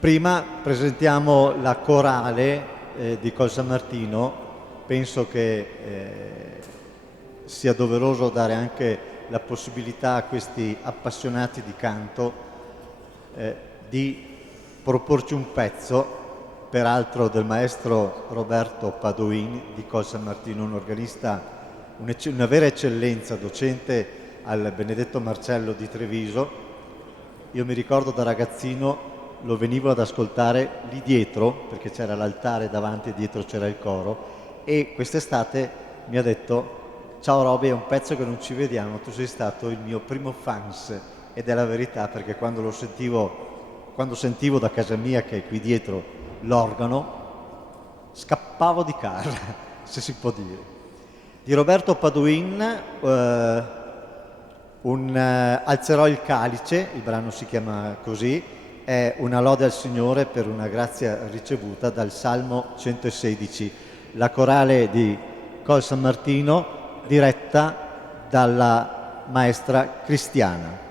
Prima presentiamo la corale di Col San Martino. Penso che sia doveroso dare anche la possibilità a questi appassionati di canto di proporci un pezzo, peraltro del maestro Roberto Padoin di Col San Martino, un organista, una vera eccellenza, docente al Benedetto Marcello di Treviso. Io mi ricordo da ragazzino lo venivo ad ascoltare lì dietro, perché c'era l'altare davanti e dietro c'era il coro, e quest'estate mi ha detto: ciao Roby, è un pezzo che non ci vediamo, tu sei stato il mio primo fans. Ed è la verità, perché quando sentivo da casa mia che è qui dietro l'organo, scappavo di casa, se si può dire. Di Roberto Paduin, Alzerò il calice, il brano si chiama così, è una lode al Signore per una grazia ricevuta dal Salmo 116, la corale di Col San Martino, diretta dalla maestra Cristiana.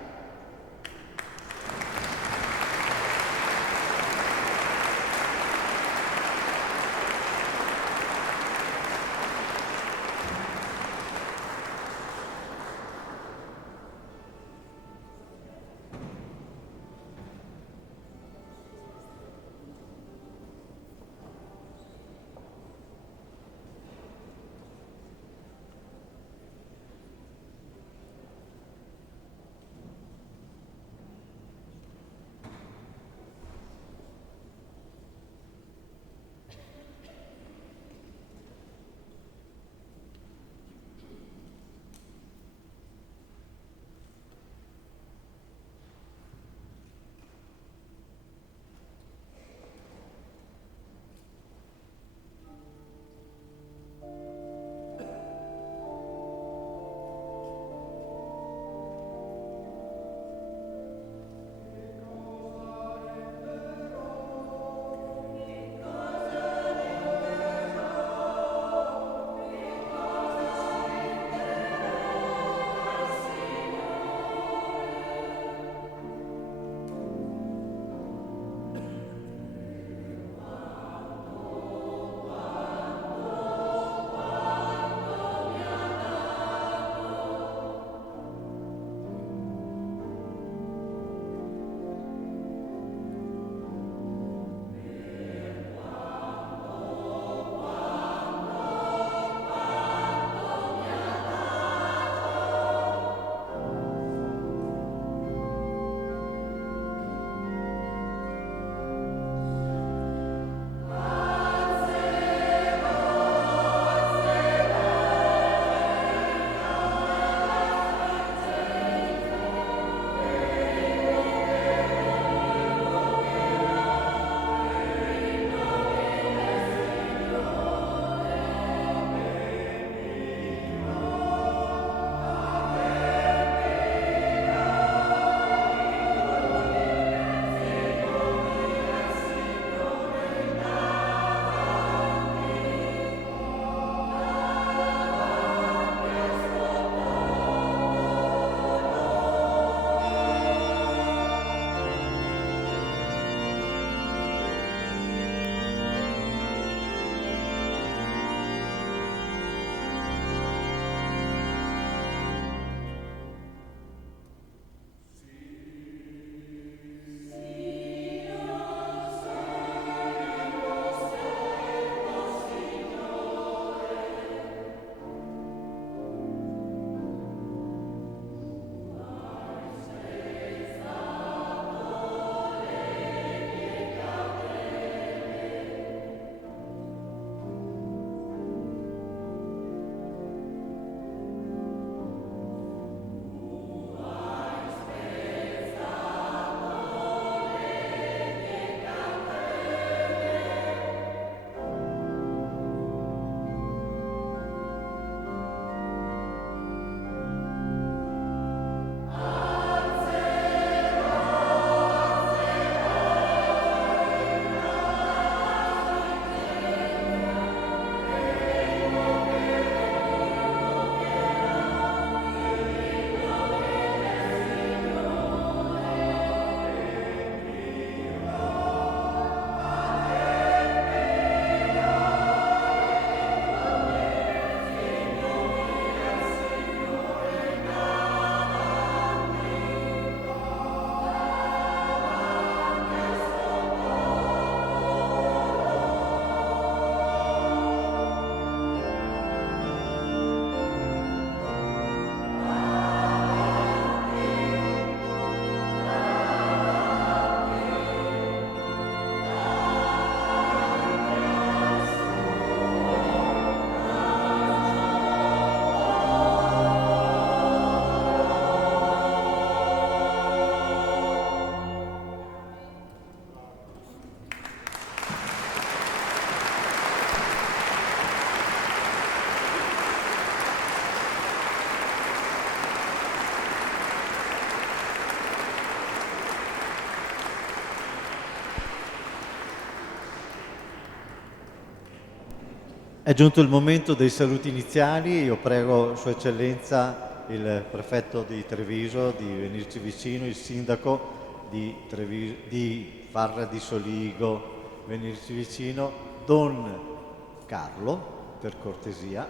È giunto il momento dei saluti iniziali. Io prego Sua Eccellenza il prefetto di Treviso di venirci vicino, il sindaco di Farra di Soligo venirci vicino, Don Carlo, per cortesia.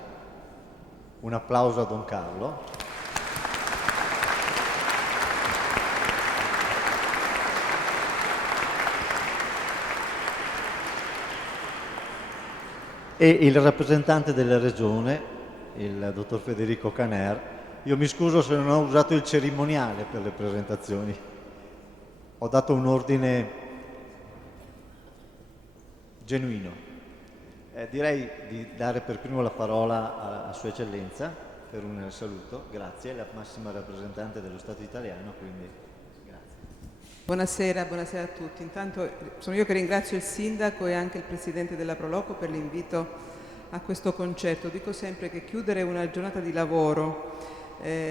Un applauso a Don Carlo. E il rappresentante della Regione, il dottor Federico Caner. Io mi scuso se non ho usato il cerimoniale per le presentazioni. Ho dato un ordine genuino. Direi di dare per primo la parola a Sua Eccellenza per un saluto. Grazie, la massima rappresentante dello Stato italiano, quindi grazie. Buonasera a tutti. Intanto sono io che ringrazio il Sindaco e anche il Presidente della Proloco per l'invito a questo concerto. Dico sempre che chiudere una giornata di lavoro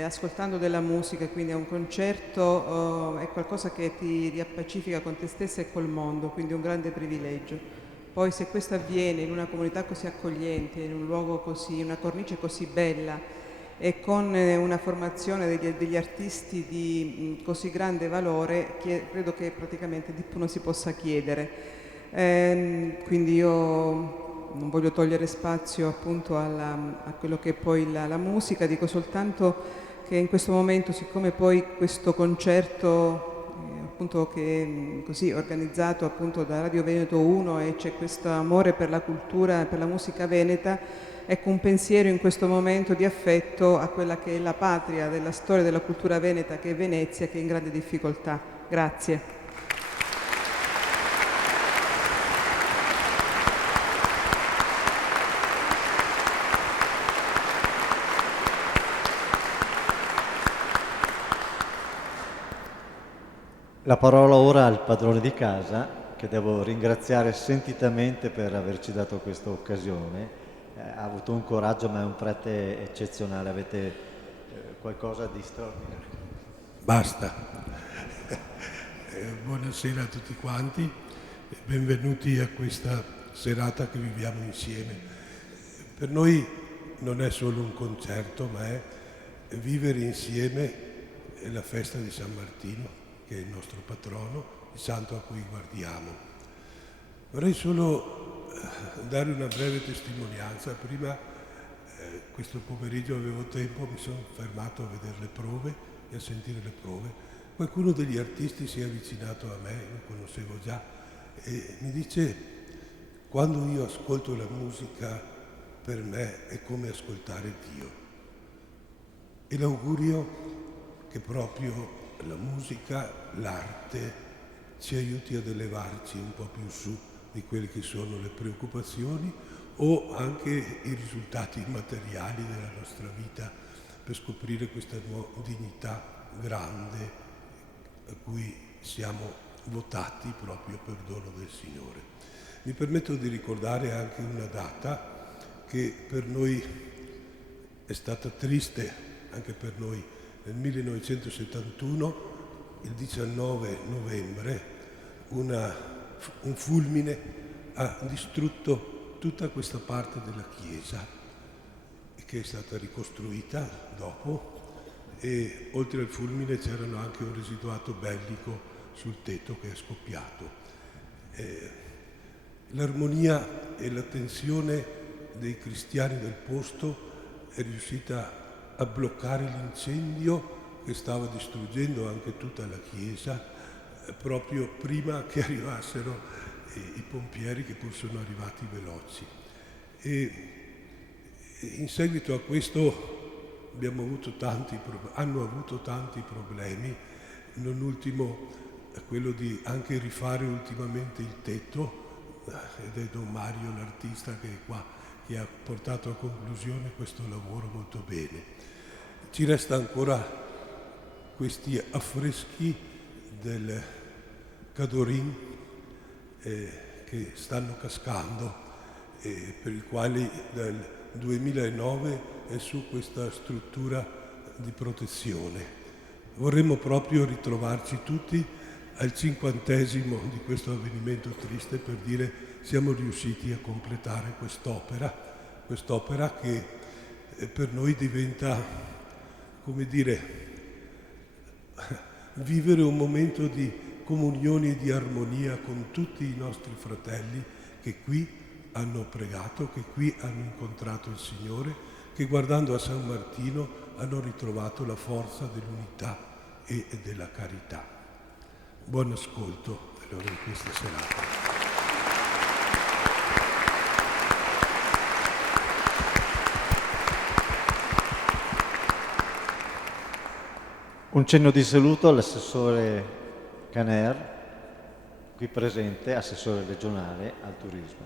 ascoltando della musica, quindi a un concerto, è qualcosa che ti riappacifica con te stessa e col mondo, quindi è un grande privilegio. Poi se questo avviene in una comunità così accogliente, in un luogo così, in una cornice così bella e con una formazione degli artisti di così grande valore, credo che praticamente di più non si possa chiedere. Quindi io non voglio togliere spazio appunto a quello che è poi la musica, dico soltanto che in questo momento, siccome poi questo concerto appunto che è così organizzato appunto da Radio Veneto 1 e c'è questo amore per la cultura e per la musica veneta, ecco un pensiero in questo momento di affetto a quella che è la patria della storia della cultura veneta, che è Venezia, che è in grande difficoltà. Grazie. La parola ora al padrone di casa, che devo ringraziare sentitamente per averci dato questa occasione. Ha avuto un coraggio, ma è un prete eccezionale. Avete qualcosa di straordinario. Basta. Buonasera a tutti quanti e benvenuti a questa serata che viviamo insieme. Per noi non è solo un concerto, ma è vivere insieme la festa di San Martino, che è il nostro patrono, il santo a cui guardiamo. Vorrei solo dare una breve testimonianza. Prima, questo pomeriggio avevo tempo, mi sono fermato a vedere le prove e a sentire le prove. Qualcuno degli artisti si è avvicinato a me, lo conoscevo già, e mi dice: quando io ascolto la musica, per me è come ascoltare Dio. E l'augurio che proprio la musica, l'arte, ci aiuti ad elevarci un po' più su di quelle che sono le preoccupazioni o anche i risultati materiali della nostra vita, per scoprire questa dignità grande a cui siamo votati proprio per dono del Signore. Mi permetto di ricordare anche una data che per noi è stata triste, anche per noi. Nel 1971, il 19 novembre, un fulmine ha distrutto tutta questa parte della chiesa, che è stata ricostruita dopo, e oltre al fulmine c'erano anche un residuato bellico sul tetto che è scoppiato. L'armonia e l'attenzione dei cristiani del posto è riuscita a bloccare l'incendio che stava distruggendo anche tutta la chiesa, proprio prima che arrivassero i pompieri, che pur sono arrivati veloci. E in seguito a questo hanno avuto tanti problemi, non ultimo quello di anche rifare ultimamente il tetto, ed è Don Mario l'artista che è qua, che ha portato a conclusione questo lavoro molto bene. Ci resta ancora questi affreschi del Cadorin che stanno cascando, per i quali dal 2009 è su questa struttura di protezione. Vorremmo proprio ritrovarci tutti al 50° di questo avvenimento triste per dire: siamo riusciti a completare quest'opera quest'opera che per noi diventa, come dire, vivere un momento di comunione e di armonia con tutti i nostri fratelli che qui hanno pregato, che qui hanno incontrato il Signore, che guardando a San Martino hanno ritrovato la forza dell'unità e della carità. Buon ascolto allora in questa serata. Un cenno di saluto all'assessore Caner, qui presente, assessore regionale al turismo.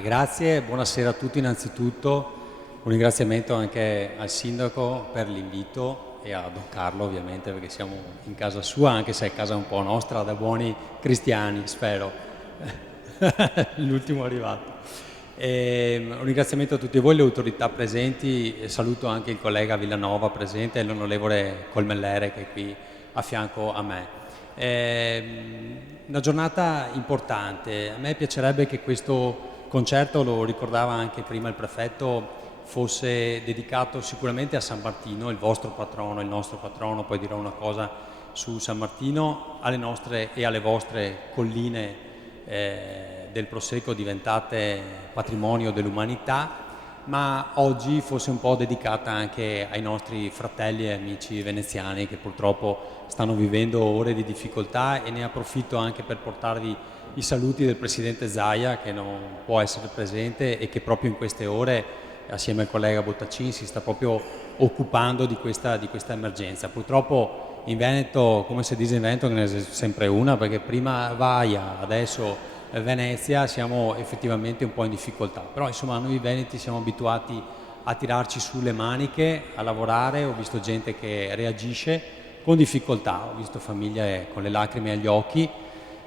Grazie, buonasera a tutti innanzitutto. Un ringraziamento anche al sindaco per l'invito e a Don Carlo ovviamente, perché siamo in casa sua, anche se è casa un po' nostra, da buoni cristiani, spero. L'ultimo arrivato. Un ringraziamento a tutti voi, le autorità presenti, e saluto anche il collega Villanova presente e l'onorevole Colmellere che è qui a fianco a me. Una giornata importante, a me piacerebbe che questo concerto, lo ricordava anche prima il prefetto, fosse dedicato sicuramente a San Martino, il vostro patrono, il nostro patrono, poi dirò una cosa su San Martino, alle nostre e alle vostre colline del Prosecco diventate patrimonio dell'umanità, ma oggi fosse un po' dedicata anche ai nostri fratelli e amici veneziani che purtroppo stanno vivendo ore di difficoltà, e ne approfitto anche per portarvi i saluti del Presidente Zaia, che non può essere presente e che proprio in queste ore assieme al collega Bottacin si sta proprio occupando di questa emergenza. Purtroppo in Veneto, come si dice in Veneto, che ne è sempre una, perché prima Vaia, adesso Venezia, siamo effettivamente un po' in difficoltà, però insomma noi veneti siamo abituati a tirarci sulle maniche, a lavorare. Ho visto gente che reagisce con difficoltà, ho visto famiglie con le lacrime agli occhi,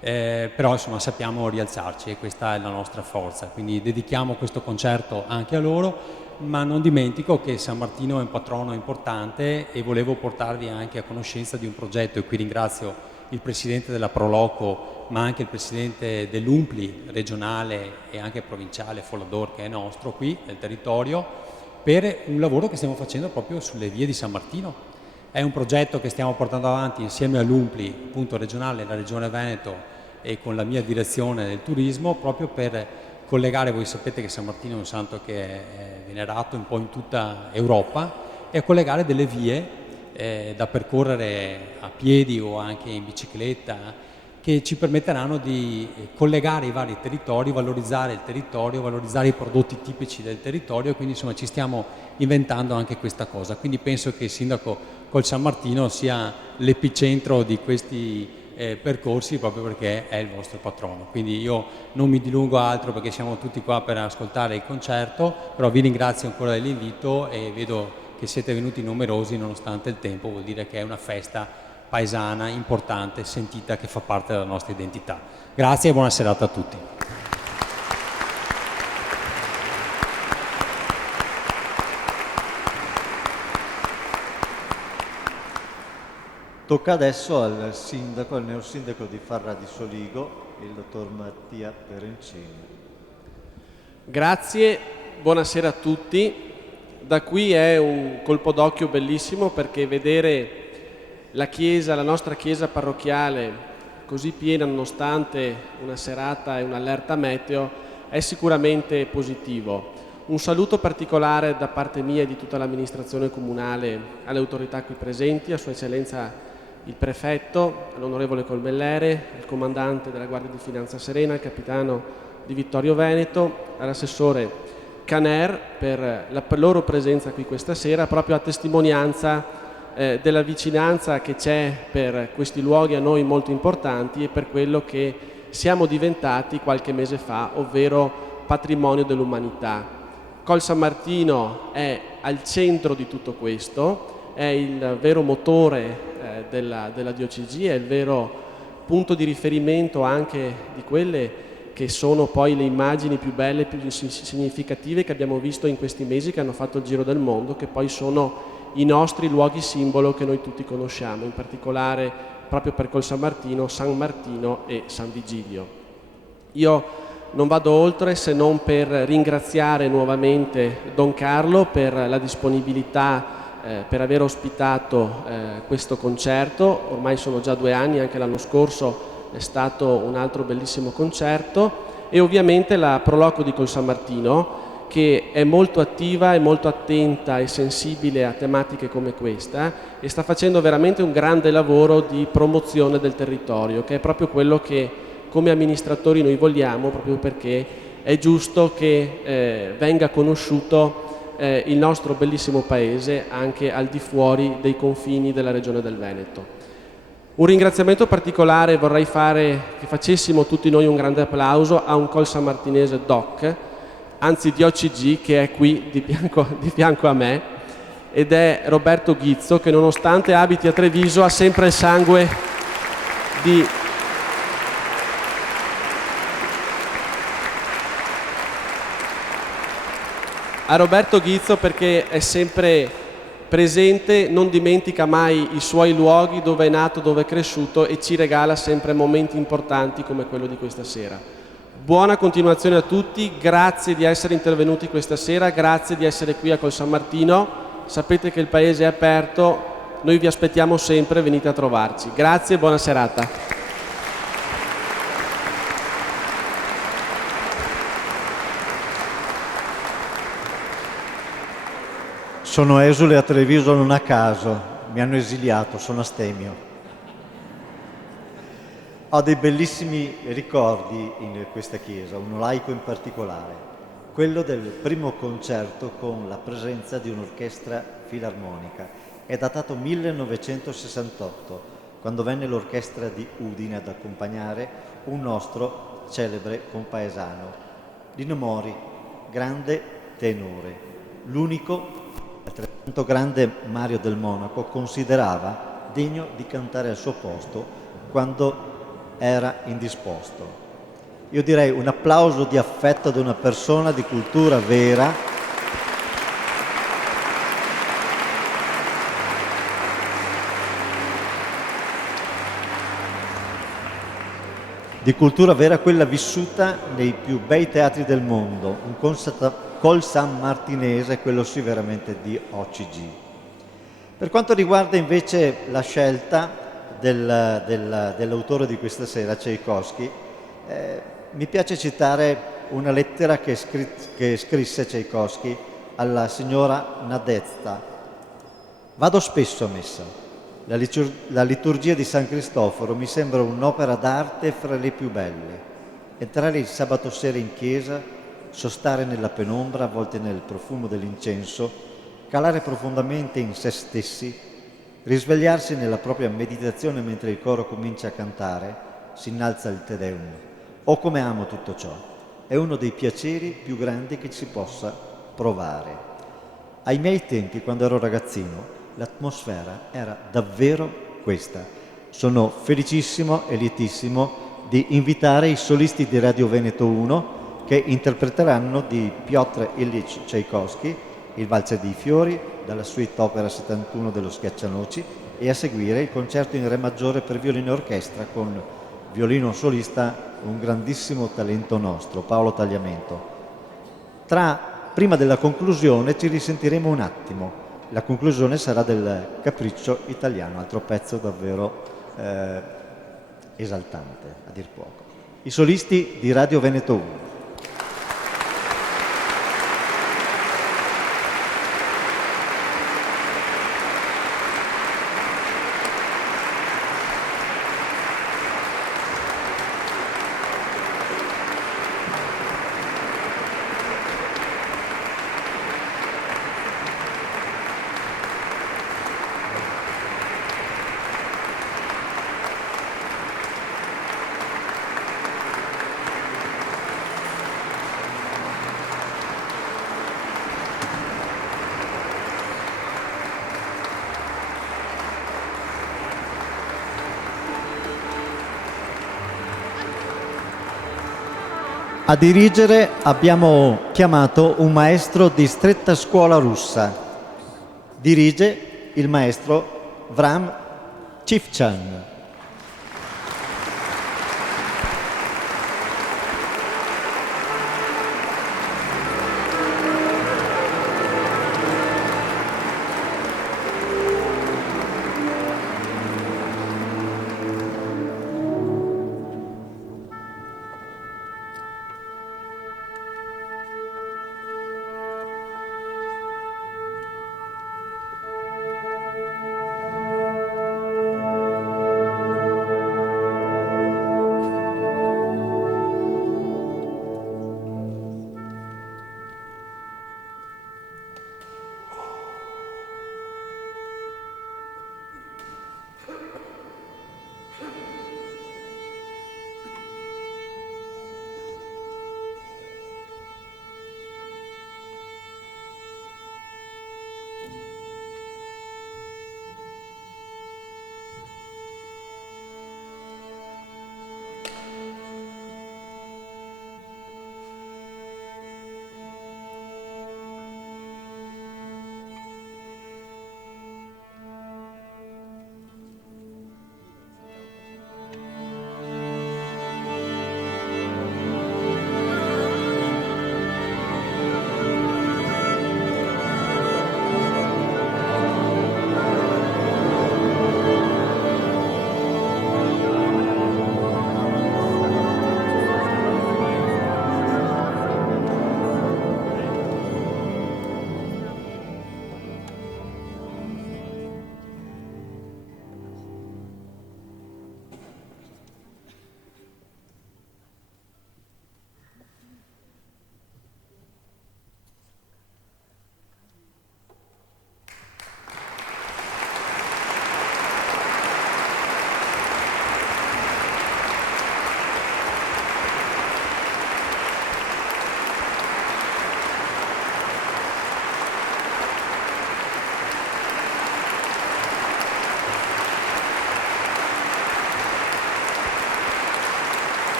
però insomma sappiamo rialzarci e questa è la nostra forza, quindi dedichiamo questo concerto anche a loro, ma non dimentico che San Martino è un patrono importante e volevo portarvi anche a conoscenza di un progetto, e qui ringrazio il Presidente della Proloco, ma anche il Presidente dell'UMPLI regionale e anche provinciale, Follador, che è nostro qui nel territorio, per un lavoro che stiamo facendo proprio sulle vie di San Martino. È un progetto che stiamo portando avanti insieme all'UMPLI, appunto regionale, la Regione Veneto, e con la mia direzione del turismo, proprio per collegare, voi sapete che San Martino è un santo che è venerato un po' in tutta Europa, e a collegare delle vie da percorrere a piedi o anche in bicicletta, che ci permetteranno di collegare i vari territori, valorizzare il territorio, valorizzare i prodotti tipici del territorio, quindi insomma ci stiamo inventando anche questa cosa. Quindi penso che il sindaco col San Martino sia l'epicentro di questi percorsi, proprio perché è il vostro patrono. Quindi io non mi dilungo altro perché siamo tutti qua per ascoltare il concerto, però vi ringrazio ancora dell'invito e vedo che siete venuti numerosi nonostante il tempo, vuol dire che è una festa paesana importante, sentita, che fa parte della nostra identità. Grazie e buona serata a tutti. Tocca adesso al sindaco, al neosindaco di Farra di Soligo, il dottor Mattia Perencini. Grazie, buonasera a tutti. Da qui è un colpo d'occhio bellissimo, perché vedere la chiesa, la nostra chiesa parrocchiale così piena nonostante una serata e un'allerta meteo è sicuramente positivo. Un saluto particolare da parte mia e di tutta l'amministrazione comunale alle autorità qui presenti, a Sua Eccellenza il Prefetto, all'onorevole Colmellere, al Comandante della Guardia di Finanza Serena, al Capitano di Vittorio Veneto, all'Assessore Caner per la loro presenza qui questa sera, proprio a testimonianza della vicinanza che c'è per questi luoghi a noi molto importanti e per quello che siamo diventati qualche mese fa, ovvero patrimonio dell'umanità. Col San Martino è al centro di tutto questo, è il vero motore della diocesi, è il vero punto di riferimento anche di quelle che sono poi le immagini più belle, più significative che abbiamo visto in questi mesi, che hanno fatto il giro del mondo, che poi sono i nostri luoghi simbolo che noi tutti conosciamo, in particolare proprio per col San Martino e San Vigilio. Io non vado oltre se non per ringraziare nuovamente Don Carlo per la disponibilità, per aver ospitato questo concerto. Ormai sono già 2 anni, anche l'anno scorso è stato un altro bellissimo concerto, e ovviamente la Proloco di Col San Martino, che è molto attiva e molto attenta e sensibile a tematiche come questa e sta facendo veramente un grande lavoro di promozione del territorio, che è proprio quello che come amministratori noi vogliamo, proprio perché è giusto che venga conosciuto il nostro bellissimo paese anche al di fuori dei confini della regione del Veneto. Un ringraziamento particolare vorrei fare, che facessimo tutti noi un grande applauso a un Col San Martinese doc, anzi di OCG, che è qui di fianco a me, ed è Roberto Ghizzo, che nonostante abiti a Treviso ha sempre il sangue di... A Roberto Ghizzo perché è sempre presente, non dimentica mai i suoi luoghi, dove è nato, dove è cresciuto, e ci regala sempre momenti importanti come quello di questa sera. Buona continuazione a tutti, grazie di essere intervenuti questa sera, grazie di essere qui a Col San Martino, sapete che il paese è aperto, noi vi aspettiamo sempre, venite a trovarci. Grazie e buona serata. Sono esule a Treviso non a caso, mi hanno esiliato, sono astemio. Ho dei bellissimi ricordi in questa chiesa, uno laico in particolare, quello del primo concerto con la presenza di un'orchestra filarmonica. È datato 1968, quando venne l'orchestra di Udine ad accompagnare un nostro celebre compaesano, Lino Mori, grande tenore. L'unico, altrettanto grande Mario del Monaco, considerava degno di cantare al suo posto quando era indisposto. Io direi un applauso di affetto ad una persona di cultura vera, quella vissuta nei più bei teatri del mondo, un Col San Martinese, quello sì veramente di OCG. Per quanto riguarda invece la scelta dell'autore di questa sera, Tchaikovsky, mi piace citare una lettera che scrisse Tchaikovsky alla signora Nadezhda. Vado spesso a messa. La liturgia di San Cristoforo mi sembra un'opera d'arte fra le più belle. Entrare il sabato sera in chiesa, sostare nella penombra, avvolti nel profumo dell'incenso, calare profondamente in se stessi, risvegliarsi nella propria meditazione mentre il coro comincia a cantare, si innalza il Te Deum. Oh, come amo tutto ciò! È uno dei piaceri più grandi che si possa provare. Ai miei tempi, quando ero ragazzino, l'atmosfera era davvero questa. Sono felicissimo e lietissimo di invitare i solisti di Radio Veneto 1 che interpreteranno di Piotr Ilyich Tchaikovsky il Valzer dei Fiori, dalla suite opera 71 dello Schiaccianoci, e a seguire il concerto in re maggiore per violino e orchestra con violino solista, un grandissimo talento nostro, Paolo Tagliamento. Prima della conclusione ci risentiremo un attimo. La conclusione sarà del Capriccio Italiano, altro pezzo davvero esaltante, a dir poco. I solisti di Radio Veneto 1. A dirigere abbiamo chiamato un maestro di stretta scuola russa. Dirige il maestro Vram Chivchan. .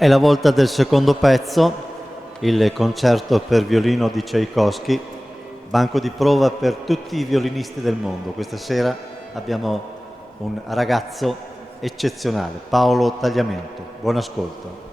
È la volta del secondo pezzo, il concerto per violino di Tchaikovsky, banco di prova per tutti i violinisti del mondo. Questa sera abbiamo un ragazzo eccezionale, Paolo Tagliamento. Buon ascolto.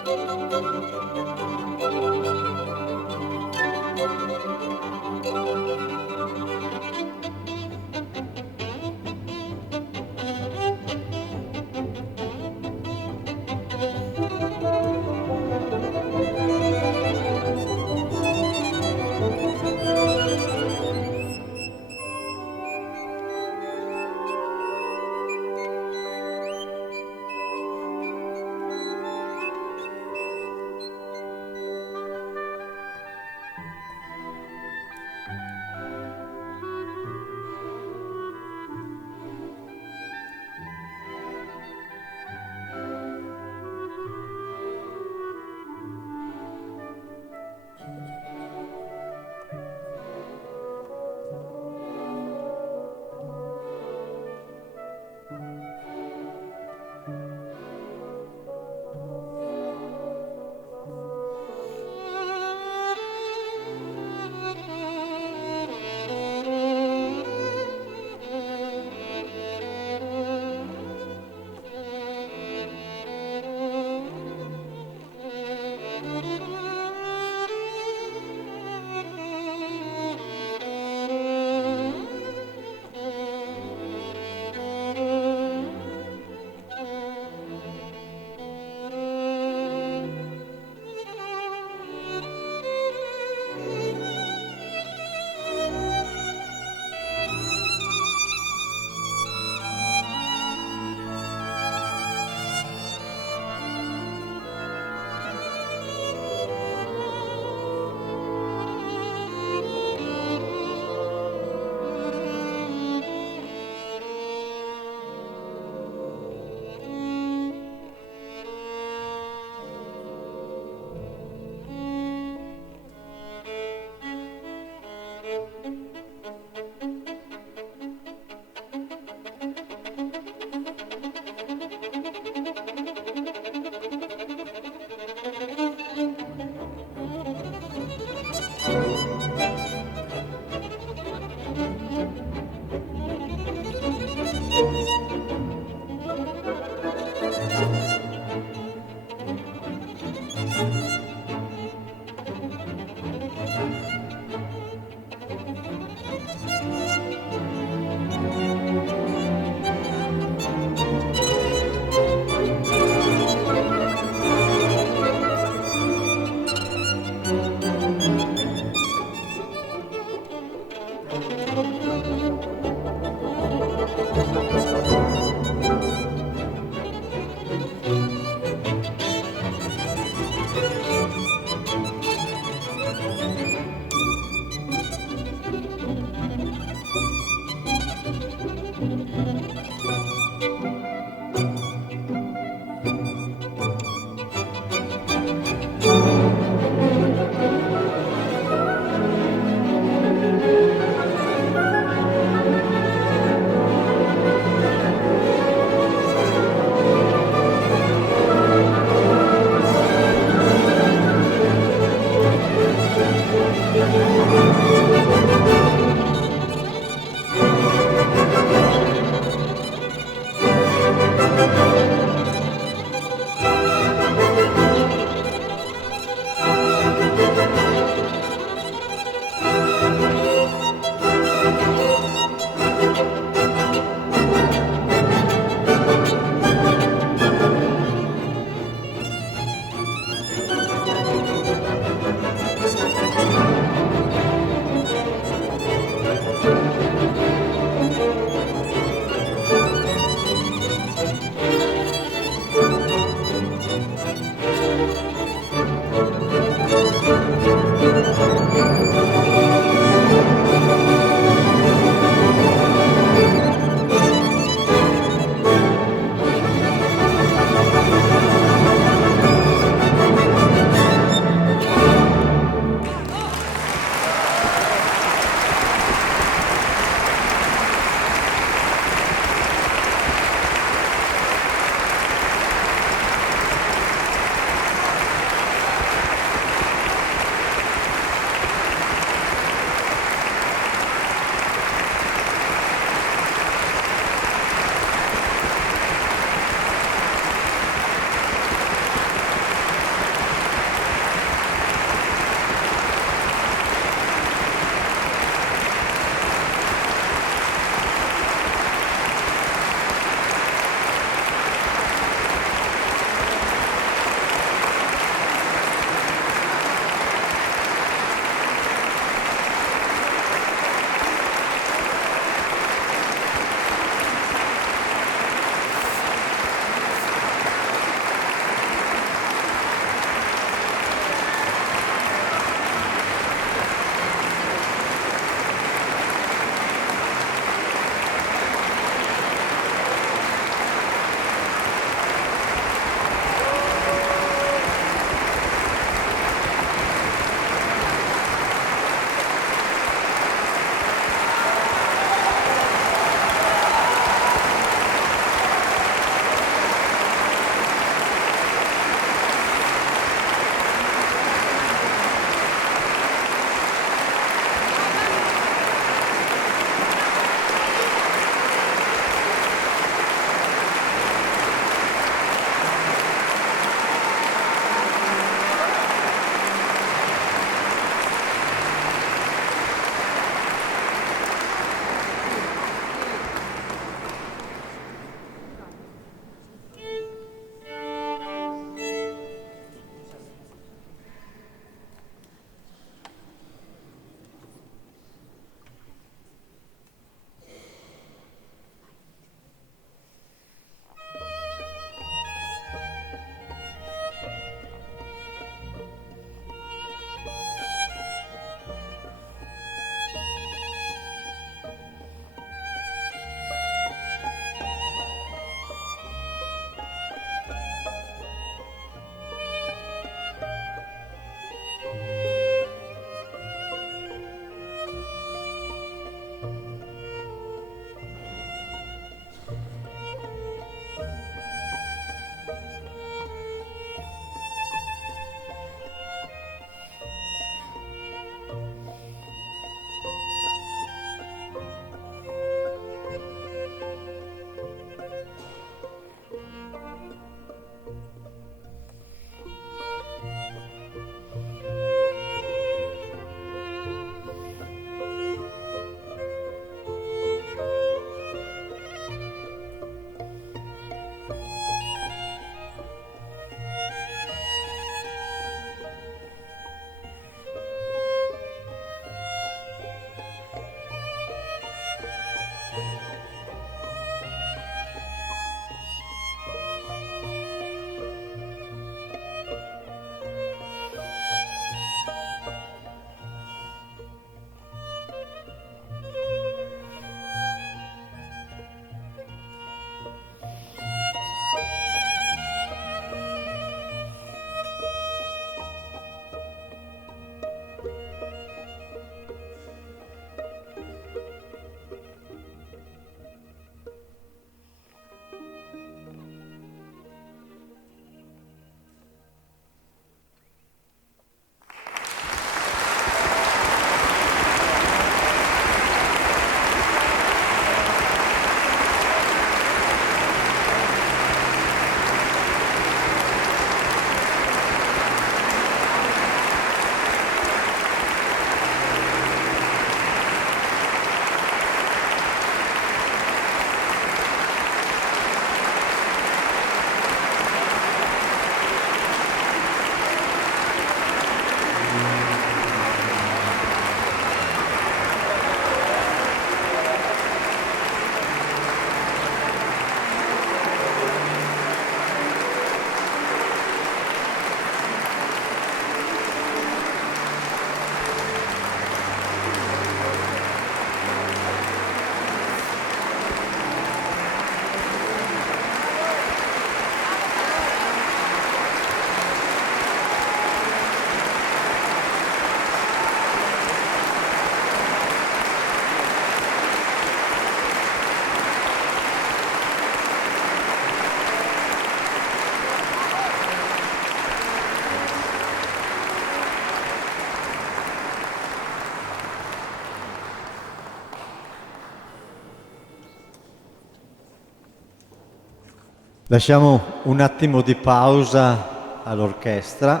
Lasciamo un attimo di pausa all'orchestra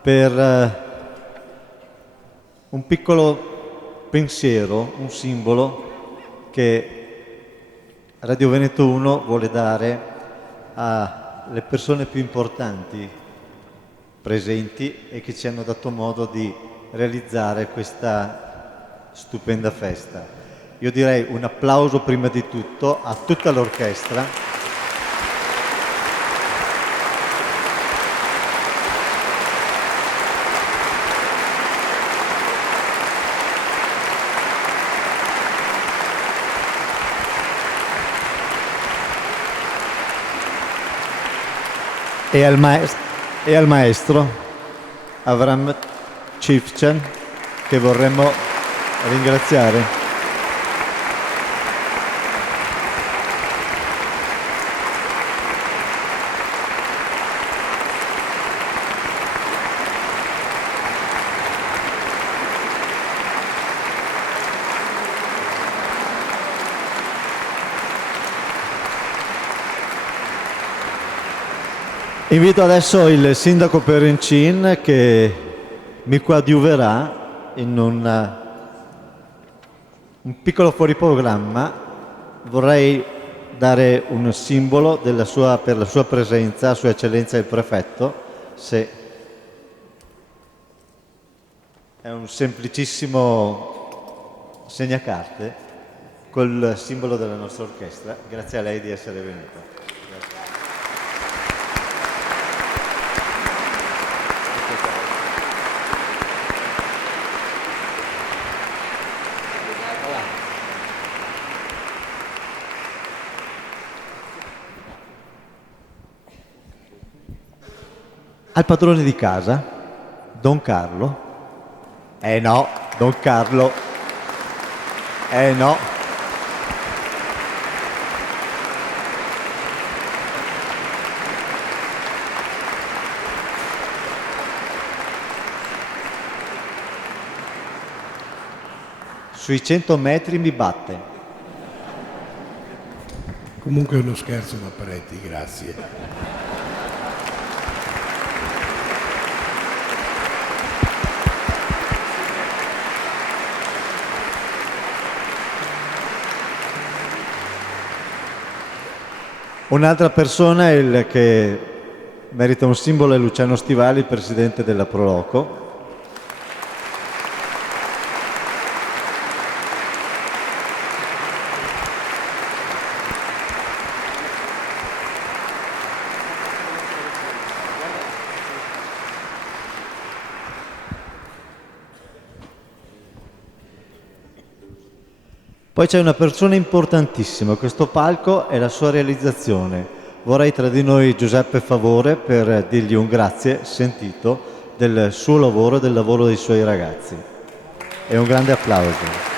per un piccolo pensiero, un simbolo che Radio Veneto 1 vuole dare alle persone più importanti presenti e che ci hanno dato modo di realizzare questa stupenda festa. Io direi un applauso prima di tutto a tutta l'orchestra. E al maestro Avram Cifchan, che vorremmo ringraziare. Invito adesso il sindaco Perencin che mi coadiuverà in un piccolo fuoriprogramma. Vorrei dare un simbolo per la sua presenza, a Sua Eccellenza il Prefetto. Se è un semplicissimo segnacarte col simbolo della nostra orchestra. Grazie a lei di essere venuto. Al padrone di casa, Don Carlo. No, Don Carlo. No. Sui 100 metri mi batte. Comunque è uno scherzo da Paretti, grazie. Un'altra persona che merita un simbolo è Luciano Stivali, presidente della Proloco. Poi c'è una persona importantissima, questo palco è la sua realizzazione. Vorrei tra di noi Giuseppe Favore per dirgli un grazie sentito del suo lavoro e del lavoro dei suoi ragazzi. E un grande applauso.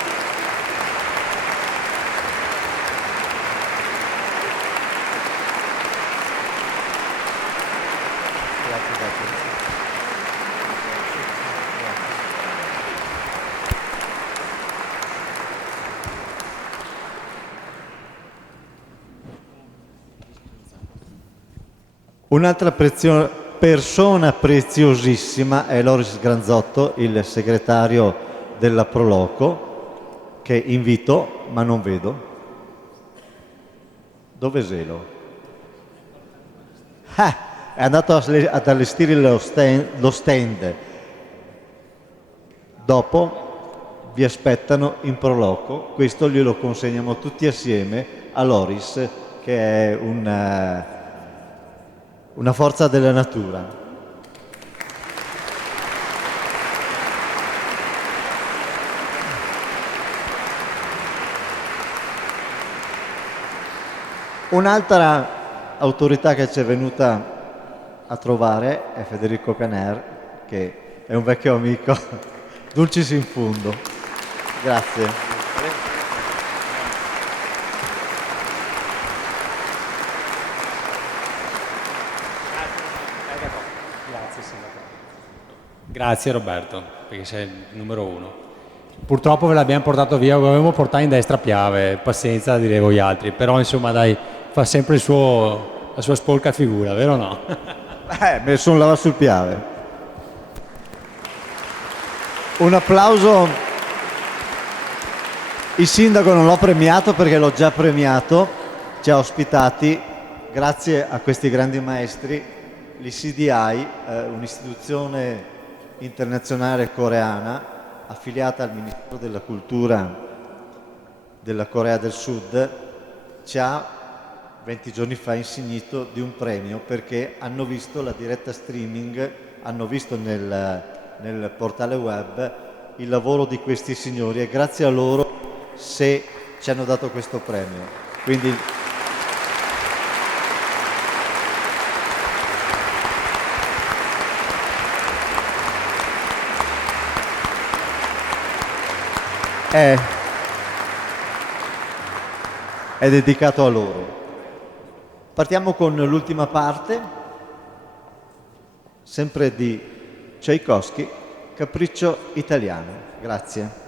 Un'altra persona preziosissima è Loris Granzotto, il segretario della Proloco, che invito, ma non vedo. Dove Zelo? È andato ad allestire lo stand. Dopo vi aspettano in Proloco, questo glielo consegniamo tutti assieme a Loris, che è una forza della natura. Un'altra autorità che ci è venuta a trovare è Federico Caner, che è un vecchio amico, dulcis in fundo. Grazie. Grazie Roberto, perché sei il numero uno. Purtroppo ve l'abbiamo portato via, lo avevamo portato in destra Piave, pazienza a dire voi altri, però insomma dai, fa sempre il suo la sua sporca figura, vero o no? Me ne sono lavato sul piave. Un applauso. Il sindaco non l'ho premiato perché l'ho già premiato, ci ha ospitati grazie a questi grandi maestri. L'ICDI, un'istituzione internazionale coreana affiliata al Ministero della Cultura della Corea del Sud, ci ha 20 giorni fa insignito di un premio perché hanno visto la diretta streaming, hanno visto nel portale web il lavoro di questi signori e grazie a loro se ci hanno dato questo premio. Quindi è dedicato a loro. Partiamo con l'ultima parte, sempre di Tchaikovsky, Capriccio italiano. Grazie.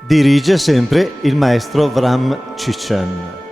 Dirige sempre il maestro Vram Chichen.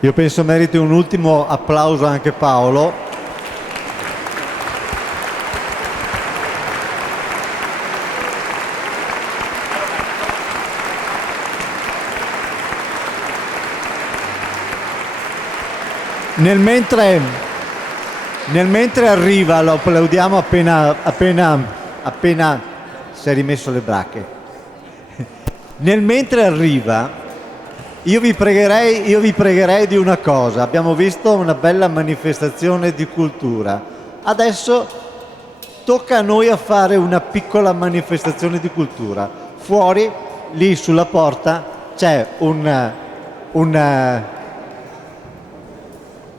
Io penso meriti un ultimo applauso anche Paolo. Nel mentre arriva, lo applaudiamo appena si è rimesso le bracche. Nel mentre arriva, io vi pregherei di una cosa. Abbiamo visto una bella manifestazione di cultura. Adesso tocca a noi a fare una piccola manifestazione di cultura. Fuori, lì sulla porta, c'è un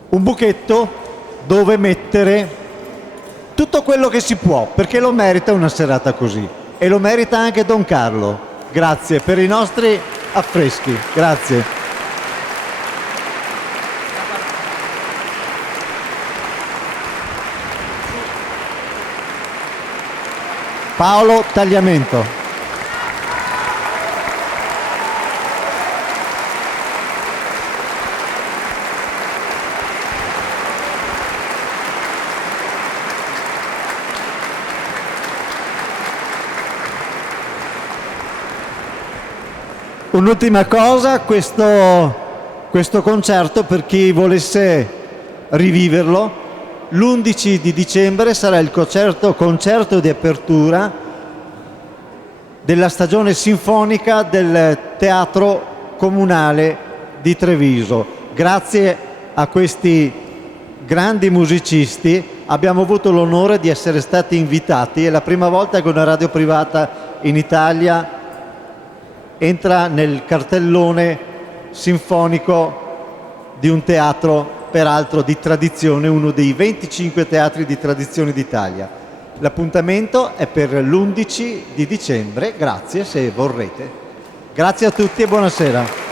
buchetto dove mettere tutto quello che si può, perché lo merita una serata così, e lo merita anche Don Carlo. Grazie per i nostri affreschi, grazie. Paolo Tagliamento. Un'ultima cosa, questo concerto, per chi volesse riviverlo, l'11 di dicembre sarà il concerto di apertura della stagione sinfonica del Teatro Comunale di Treviso. Grazie a questi grandi musicisti abbiamo avuto l'onore di essere stati invitati. È la prima volta che una radio privata in Italia entra nel cartellone sinfonico di un teatro, peraltro di tradizione, uno dei 25 teatri di tradizione d'Italia. L'appuntamento è per l'11 di dicembre, grazie se vorrete. Grazie a tutti e buonasera.